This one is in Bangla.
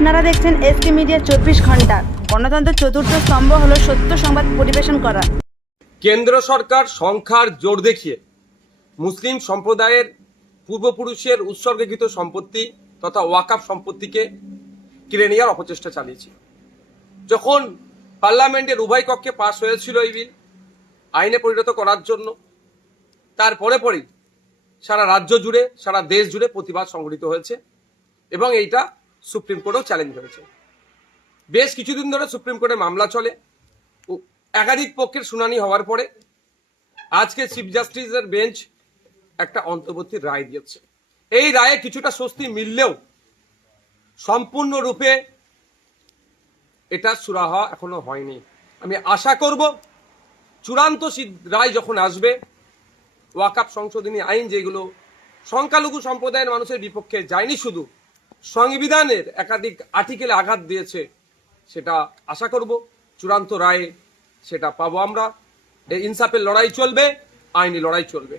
আপনারা দেখছেন এসকে মিডিয়া চব্বিশ ঘন্টা গণতন্ত্র চতুর্থ স্তম্ভ হলো সত্য সংবাদ পরিবেশন করা কেন্দ্র সরকার সংখ্যার জোর দেখিয়ে মুসলিম সম্প্রদায়ের পূর্বপুরুষের উৎসর্গীকৃত সম্পত্তি তথা ওয়াকাফ সম্পত্তিকে কিনে নেওয়ার অপচেষ্টা চালিয়েছে যখন পার্লামেন্টের উভয় কক্ষে পাশ হয়েছিল এই বিল আইনে পরিণত করার জন্য তারপরে পরেই সারা রাজ্য জুড়ে সারা দেশ জুড়ে প্রতিবাদ সংঘটিত হয়েছে এবং এইটা সুপ্রিম কোর্টেও চ্যালেঞ্জ হয়েছে বেশ কিছুদিন ধরে সুপ্রিম কোর্টে মামলা চলে একাধিক পক্ষের শুনানি হওয়ার পরে আজকে চিফ জাস্টিসের বেঞ্চ একটা অন্তর্বর্তী রায় দিয়েছে এই রায়ে কিছুটা স্বস্তি মিললেও সম্পূর্ণরূপে এটা সুরাহা এখনো হয়নি আমি আশা করব চূড়ান্ত রায় যখন আসবে ওয়াকাপ সংশোধনী আইন যেগুলো সংখ্যালঘু সম্প্রদায়ের মানুষের বিপক্ষে যায়নি শুধু সংবিধানের একাধিক আর্টিকেলে আঘাত দিয়েছে সেটা আশা করব চূড়ান্ত রায়ে সেটা পাবো আমরা ইনসাফের লড়াই চলবে আইনি লড়াই চলবে